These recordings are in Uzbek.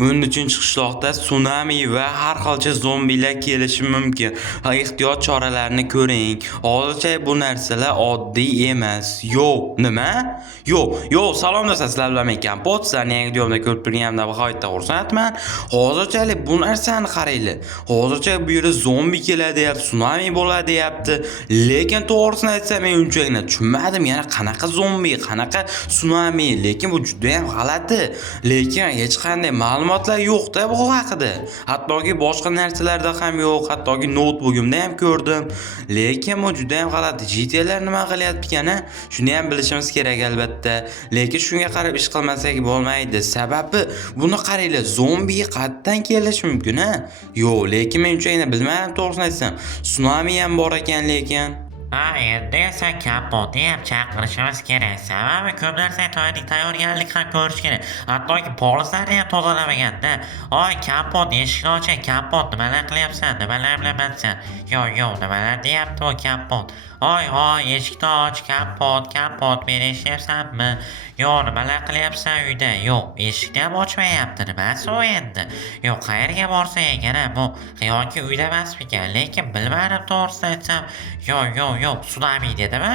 13 qishloqda tsunami va har xilcha zombilar kelishi mumkin. Ehtiyot choralarini ko'ring. Hozircha bu narsalar oddiy emas. Nima? Salom do'stlar, sizlar bilan men Kompot. Sizlarning yangi videomda ko'rib turganimda g'oyatda xursandman. Hozirchalik bu narsani qaranglar. Hozircha bu yerda zombi keladi deyapti, tsunami bo'ladi deyapti. Lekin to'g'risini aytsam, men unchalik tushunmadim. Yana qanaqa zombi, qanaqa tsunami? Lekin bu juda ham g'alati. Lekin hech qanday ma'lumotlar yo'q-da bu haqida. Hattoki boshqa narsalarda ham yo'q, hattoki notebookimda ham ko'rdim. Lekin bu juda ham g'alati. GTA'lar nima qilyapti ekan? Shuni ham bilishimiz kerak albatta. Lekin shunga qarab ish qilmasak bo'lmaydi. Sababi buni qaranglar, zombi qayerdan kelishi mumkin, ha? Lekin men unchayini bilmadim to'g'risini aytsam. Tsunami ham bor ekan lekin. Endi esa Kompotni ham chaqirishimiz kerak. Sababi ko'p narsa tayyorgarlik ham ko'rish kerak. Hattoki polislarni ham tozalamaganda. Kompot, eshikni oching. Kompot, nimalar qilyapsan? Nimalar bilamansan? Nimalar deyapti bu Kompot? Eshikni och, Kompot, meni eshityapsanmi? Nimalar qilyapsan uyda? Eshikni ham ochmayapti. Nimasi u endi? Qayerga borsa ekan bu? Yoki uyda emasmikan? Lekin bilmadim to'g'risini aytsam. Tsunami dedimi?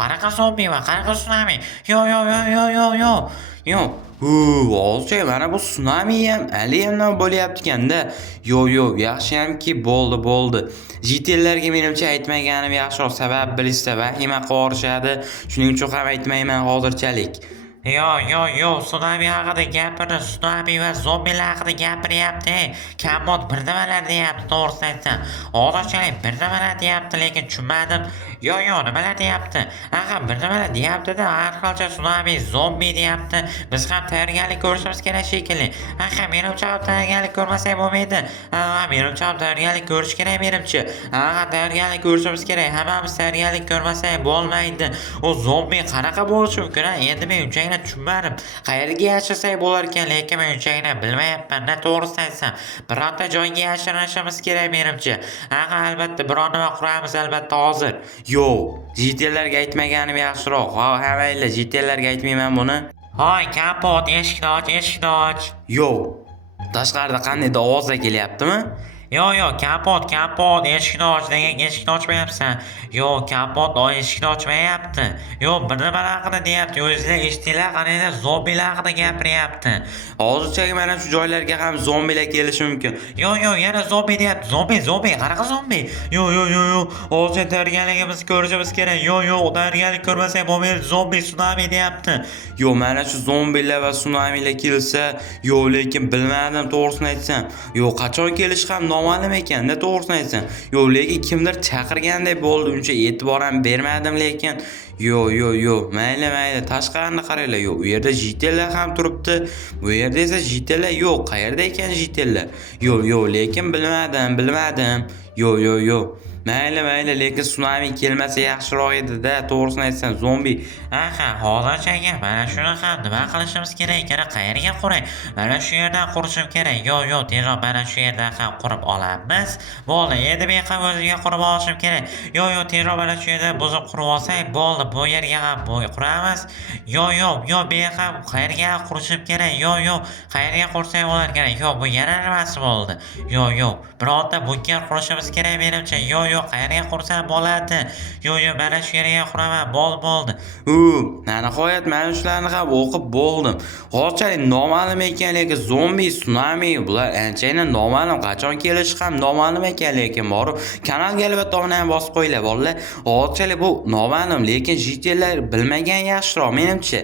Qanaqa zombi va qanaqa tsunami? Hozircha mana bu tsunami ham aliyamdan bo'lyapti ekanda. Yaxshiyamki bo'ldi. GTA'larga menimcha aytmaganim yaxshiroq, sabab bilishsa vahima qilishadi. Shuning uchun ham aytmayman hozirchalik. Tsunami haqida gapirdi, tsunami va zombilar haqida gapiryapti. Kompot bir nimalar deyapti to'g'risini aytsam. Hozirchalik bir nimalar deyapti, lekin tushunmadim. Nimalar deyapti? Bir nimalar deyapti-da, har xilcha tsunami, zombi deyapti. Biz ham tayyorgarlik ko'rishimiz kerak shekilli. Menimcha tayyorgarlik ko'rmasak bo'lmaydi. Menimcha tayyorgarlik ko'rish kerak menimcha. Tayyorgarlik ko'rishimiz kerak. Hammamiz tayyorgarlik ko'rmasak bo'lmaydi. U zombi qanaqa bo'lishi mumkin? Endi men unchayini tushunmadim. Qayerga yashasak bo'lar ekan, lekin men unchayini bilmayapman-da to'g'risini aytsam. Bironta joyga yashirinishimiz kerak menimcha. Albatta biron nima quramiz albatta hozir. GTA'larga aytmaganim yaxshiroq. Hamaylar GTA'larga aytmayman buni. Kompot, eshikni och. Tashqarida qandaydir ovozlar kelyaptimi? Kompot, eshikni och degan, eshikni ochmayapsan. Kompot, eshikni ochmayapti. Bir nimalar haqida deyapti. O'zinglar eshitdinglar, qanday zombilar haqida gapiryapti. Hozircha mana shu joylarga ham zombilar kelishi mumkin. Yana zombi deyapti. Zombi, qanaqa zombi? Hozir tayyorgarligimizni ko'rishimiz kerak. Tayyorgarlik ko'rmasak bo'lmaydi. Zombi, tsunami deyapti. Mana shu zombilar va tsunamilar kelsa, lekin bilmadim to'g'risini aytsam. Qachon kelishi ham noma'lum ekanda to'g'risini aytsam. Lekin kimdir chaqirgandek bo'ldi, uncha e'tibor ham bermadim lekin. Mayli, tashqarini qaranglar. U yerda GTA'lar ham turibdi. Bu yerda esa GTA'lar yo'q. Qayerda ekan GTA'lar? Lekin bilmadim. Mayli, lekin tsunami kelmasa yaxshiroq edi-da, to'g'risini aytsam, zombi. Hozircha mana shuni ham nima qilishimiz kerak ekan? Qayerga quray? Mana shu yerdan qurishim kerak. Tezroq mana shu yerdan ham qurib olamiz. Bo'ldi, endi men ham o'zimga qurib olishim kerak. Tezroq mana shu yerdan buzib qurib olsak bo'ldi. Bu yerga ham quramiz. Men ham qayerga qurishim kerak? Qayerga qursak bo'lar ekan? Bu yana nimasi bo'ldi? Bironta bunker qurishimiz kerak menimcha. Qayerga qursam bo'ladi? Mana shu yerga quraman. Bo'ldi. Nihoyat mana shularni ham o'qib bo'ldim. Hozirchalik noma'lum ekan, lekin zombi, tsunami bular anchagina noma'lum. Qachon kelishi ham noma'lum ekan, lekin borib kanalga albatta ham bosib qo'yinglar, bolalar. Hozirchalik bu noma'lum, lekin GTA'lar bilmagan yaxshiroq menimcha.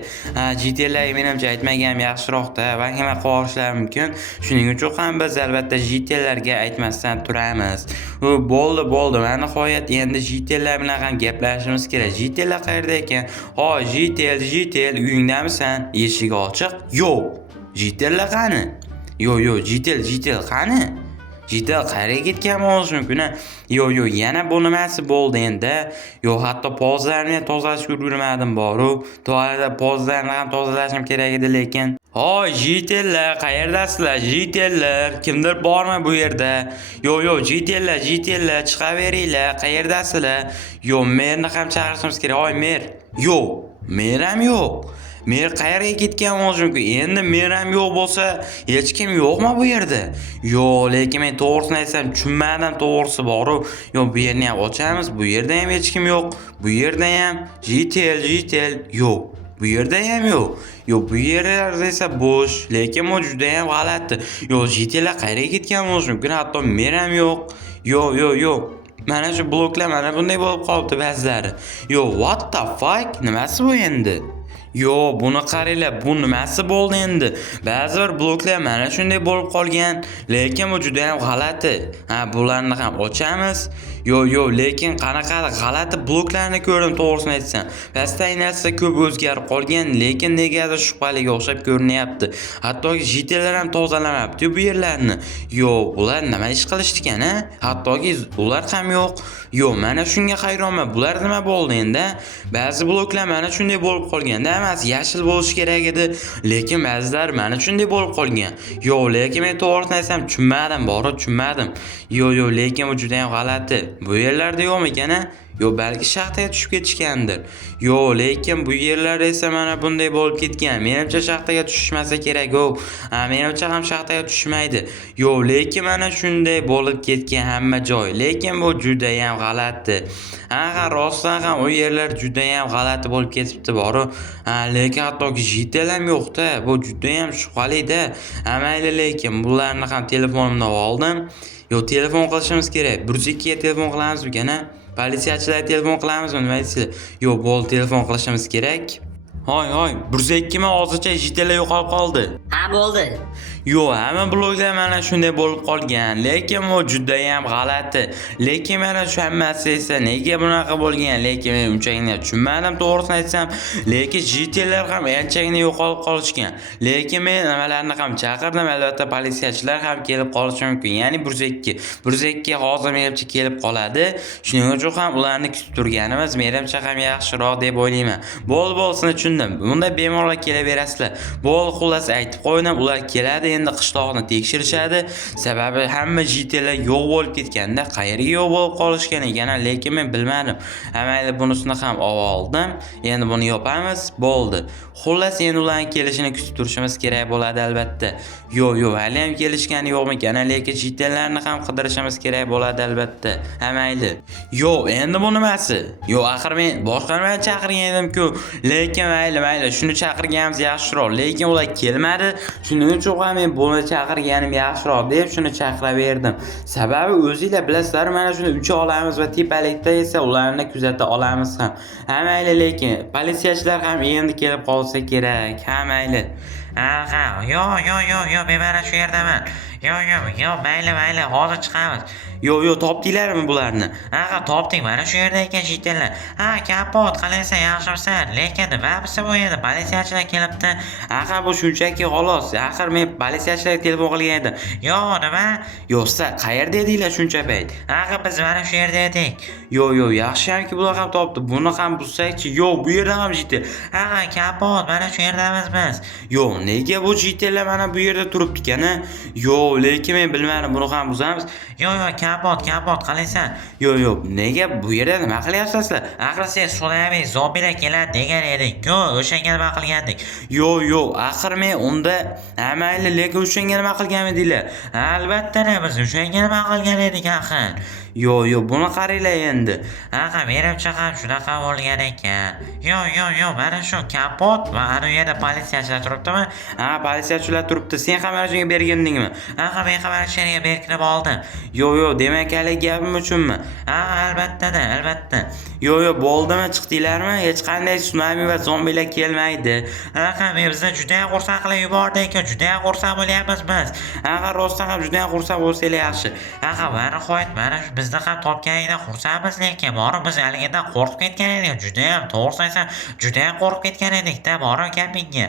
GTA'lar menimcha aytmagan yaxshiroq-da, vahima qilishlari mumkin. Shuning uchun ham biz albatta GTA'larga aytmasdan turamiz. Bo'ldi. Mana nihoyat endi GTA'lar bilan ham gaplashishimiz kerak. GTA'lar qayerda ekan? GTAL, uyingdamisan? Eshigi ochiq? GTA'lar qani? GTAL qani? GTA qayerga ketgan bo'lishi mumkin? Yana bu nimasi bo'ldi endi? Hatto pozlarni tozalashga ulgurmadim boru. To'g'rida pozlarni ham tozalashim kerak edi lekin. GTA'lar qayerdasizlar? GTA'lar kimdir bormi bu yerda? GTA'lar chiqaveringlar. Qayerdasizlar? Merni ham chaqirishimiz kerak. Mer. Mer ham yo'q. Mer qayerga ketgan bo'lishi mumkin? Endi mer ham yo'q bo'lsa, hech kim yo'qmi bu yerda? Yo'q, lekin men to'g'risini aytsam, tushunmadim to'g'risi bor-ku. Yo'q, bu yerni ham ochamiz. Bu yerda ham hech kim yo'q. Bu yerda ham jitel yo'q. Bu yerda ham yo'q. Yo'q, bu yerlar esa bo'sh, lekin bu juda ham g'alati. Yo'q, jitellar qayerga ketgan bo'lishi mumkin? Hatto mer ham yo'q. Yo'q. Mana shu bloklar mana bunday bo'lib qolibdi ba'zilari. Yo, what the fuck? Nimasi bu endi? Yo, buni qaranglar, bu nimasi bo'ldi endi? Ba'zi bir bloklar mana shunday bo'lib qolgan, lekin bu juda ham g'alati. Bularni ham ochamiz. Yo, lekin qanaqa g'alati bloklarni ko'rdim to'g'risini aytsam. Pastdagi narsa ko'p o'zgarib qolgan, lekin negadir shubhaliga o'xshab ko'rinyapti. Hattoki jitellar ham tozalanmayapti bu yerlarni. Yo, ular nima ish qilishdi ekan, ha? Hattoki ular ham yo'q. Yo, mana shunga hayronman. Bular nima bo'ldi endi? Ba'zi bloklar mana shunday bo'lib qolganda, emas, yashil bo'lishi kerak edi, lekin ba'zilar mana shunday bo'lib qolgan. Yo, lekin men to'g'risini aytsam, tushunmadim. Yo, lekin bu juda ham g'alati. Bu yerlarda yo'qmi ekan, ha? Yo, balki shaxtaga tushib ketishgandir. Yo, lekin bu yerlar esa mana bunday bo'lib ketgan. Menimcha shaxtaga tushishmasa kerak-ku. Menimcha ham shaxtaga tushmaydi. Yo, lekin mana shunday bo'lib ketgan hamma joy. Lekin bu juda ham g'alati. Rostdan ham u yerlar juda ham g'alati bo'lib ketibdi bor-ku. Lekin hattoki jitel ham yo'q-da. Bu juda ham shubhali-da. Mayli, lekin bularni ham telefonimdan oldim. Yo, telefon qilishimiz kerak. 102 ga telefon qilamizmi ekan-a? Politsiyachilarga telefon qilamizmi, nima deysizlar? Yo, bo'ldi, telefon qilishimiz kerak. Hoy, 102 ma hozircha jitellar yo'qolib qoldi. Ha, bo'ldi. Yo, hamma bloglar mana shunday bo'lib qolgan, lekin bu juda ham g'alati. Lekin mana shu hammasi esa nega bunaqa bo'lgan? Lekin men unchagina tushunmadim to'g'risini aytsam, lekin jitellar ham anchagina yo'qolib qolishgan. Lekin men nimalarni ham chaqirdim, albatta politsiyachilar ham kelib qolishi mumkin. Ya'ni 102 hozir menimcha kelib qoladi. Shuning uchun ham ularni kutib turganimiz menimcha ham yaxshiroq deb o'ylayman. Bo'lsin tushundim. Bunda bemorlar kelaverasizlar. Xullas aytib qo'ydim, ular keladi. Endi qishloqni tekshirishadi. Sababi hamma jitellar yo'q bo'lib ketganda, qayerga yo'q bo'lib qolishgan ekan, lekin men bilmadim. Mayli, bunisini ham oldim. Endi buni yopamiz, bo'ldi. Xullas, endi ularning kelishini kutib turishimiz kerak bo'ladi albatta. Yo'q, hali ham kelishgani yo'qmi ekan, lekin jitellarni ham qidirishimiz kerak bo'ladi albatta. Mayli. Yo'q, endi bu nimasi? Yo'q, axir men boshqarmani chaqirgan edim-ku. Lekin mayli, shuni chaqirganimiz yaxshiroq, lekin ular kelmadi. Shuning uchun ham men buni chaqirganim yaxshiroq deb shuni chaqiraverdim. Sababi o'zingizlar bilasizlar, mana shuni ucha olamiz va tepalikda esa ularni kuzata olamiz ham. Mayli, lekin politsiyachilar ham endi kelib qolsa kerak. Mayli. Yo, men mana shu yerdaman. Yo, mayli, hozir chiqamiz. Yo'q, topdinglarmi bularni? Topdik, mana shu yerda ekan jitellar. Kapot, qalaysan, yaxshimisan? Lekin nimasi bu endi? Politsiyachilar kelibdi. Bu shunchaki xolos. Axir men politsiyachilarga telefon qilgan edim. Yo, nima? Yo'qsa, qayerda edinglar shuncha payt? Biz mana shu yerda edik. Yo'q, yaxshi hamki bular ham topdi. Buni ham bulsak-chi? Yo'q, bu yerda ham jitel. Kapot, mana shu yerdamiz biz. Yo'q, nega bu jitellar mana bu yerda turibdi ekan? Yo'q, lekin men bilmadim, buni ham buzamiz. Yo'q, kapot, qalaysan? Yo'q, nega bu yerda nima qilyapsizlar? Axir sen sunami zombilar keladi degan edik-ku, o'shanga nima qilgandik? Yo'q, axir men unda mayli, lekin o'shanga nima qilgan edinglar? Albatta, biz o'shanga nima qilgan edik axir. Yo'q, buni qaranglar endi. Menimcha ham shunaqa bo'lgan ekan. Yo'q, mana shu kapot va ana yerda politsiyachilar turibdimi? Politsiyachilar turibdi. Sen ham mana shunga bergandingmi? Men ham mana shu yerga berkirib oldim. Yo'q, demak hali gapim uchunmi? Albatta. Yo'q, bo'ldimi, chiqdinglarmi? Hech qanday sunami va zombilar kelmaydi. Men bizni juda ham xursand qilib yubordik-ku, juda ham xursand bo'lyapmiz biz. Rostdan ham juda ham xursand bo'lsanglar yaxshi. Mana shu bizni ham topganingdan xursandmiz, lekin biz haligidan qo'rqib ketgan edik. Juda ham to'g'risini aytsam, juda ham qo'rqib ketgan edik-da, gapingga.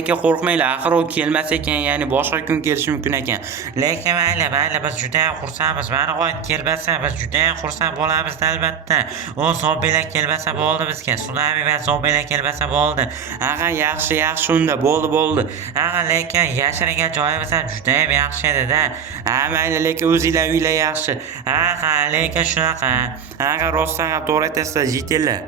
lekin qo'rqmanglar, axir u kelmas ekan, ya'ni boshqa kun kelishi mumkin ekan. Lekin mayli, biz juda ham xursandmiz. Mana qo'y kelmasa biz juda ham xursand bo'lamiz albatta. U zombilar kelmasa bo'ldi bizga. Sunami va zombilar kelmasa bo'ldi. Aha, yaxshi unda, bo'ldi. Aha, lekin yashiringan joyimiz ham juda ham yaxshi edi-da. Ha, mayli, lekin o'zinglar uylar yaxshi. Aha, lekin shunaqa. Aha, rostdan ham to'g'ri aytasizlar, jitillar.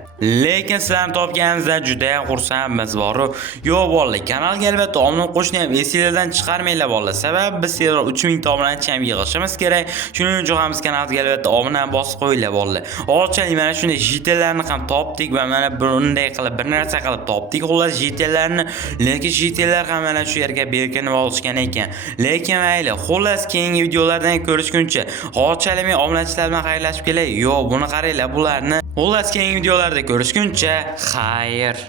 Lekin sizlarni topganimizdan juda ham xursandmiz, boru. Yo'q bolalar, kanalga albatta omma qo'shni ham esingizdan chiqarmanglar bolalar. Sababi biz 3000 ta obunachi ham yig'ishimiz kerak. Shuning uchun ham biz kanalga albatta obuna bosib qo'yinglar bolalar. Hozirchalik mana shunday jitillarni ham topdik va mana bunday qilib bir narsa qilib topdik. Xullas jitillarni, lekin jitillar ham mana shu yerga berkinib olishgan ekan. Lekin mayli, xullas keyingi videolardan ko'rishguncha hozirchalik men obunachilar bilan xayrlashib kelay. Yo'q, buni qaranglar bularni. Xullas keyingi videolarda ko'rishguncha xayr.